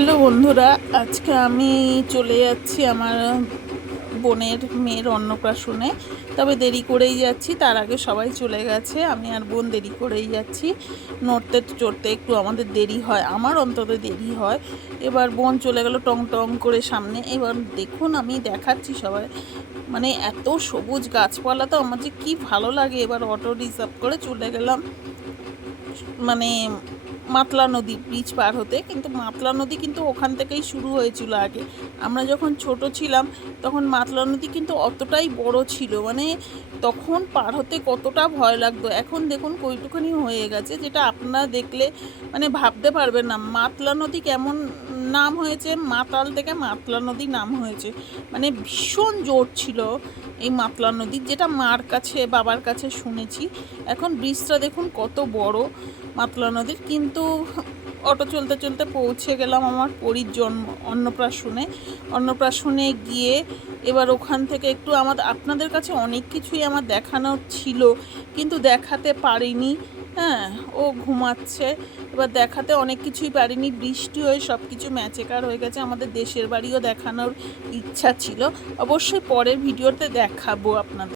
Hello বন্ধুরা, আজকে আমি চলে যাচ্ছি আমার বোনের মেয়ের অন্নপ্রাশনে। তবে দেরি করেই যাচ্ছি, তার আগে সবাই চলে গেছে, আমি আর বোন দেরি করেই যাচ্ছি। নড়তে চড়তে একটু আমাদের দেরি হয়, আমার অন্তত দেরি হয়। এবার বোন চলে গেল টং টং করে সামনে। এবার দেখুন, আমি দেখাচ্ছি সবাই, মানে এত সবুজ গাছপালা, তো আমার যে কী ভালো লাগে। এবার অটো রিজার্ভ করে চলে গেলাম, মানে মাতলা নদী ব্রিজ পার হতে। কিন্তু মাতলা নদী কিন্তু ওখান থেকেই শুরু হয়েছিল আগে। আমরা যখন ছোট ছিলাম তখন মাতলা নদী কিন্তু অতটাই বড় ছিল, মানে তখন পার হতে কতটা ভয় লাগতো। এখন দেখুন কইটুখানি হয়ে গেছে, যেটা আপনারা দেখলে মানে ভাবতে পারবেন না মাতলা নদী কেমন নাম হয়েছে। মাতাল থেকে মাতলা নদী নাম হয়েছে, মানে ভীষণ জোর ছিল এই মাতলা নদীর, যেটা মার কাছে বাবার কাছে শুনেছি। এখন ব্রিজটা দেখুন কত বড় মাতলা নদীর। কিন্তু অটো চলতে চলতে পৌঁছে গেলাম আমার পরীর অন্নপ্রাশনে গিয়ে এবার ওখান থেকে একটু আপনাদের কাছে অনেক কিছুই আমার দেখানোর ছিল, কিন্তু দেখাতে পারিনি। হ্যাঁ, ও ঘুমাচ্ছে, এবার দেখাতে অনেক কিছুই পারিনি, বৃষ্টি হয়ে সব কিছু ম্যাচেকার হয়ে গেছে। আমাদের দেশের বাড়িও দেখানোর ইচ্ছা ছিল, অবশ্যই পরের ভিডিওতে দেখাবো আপনাদের।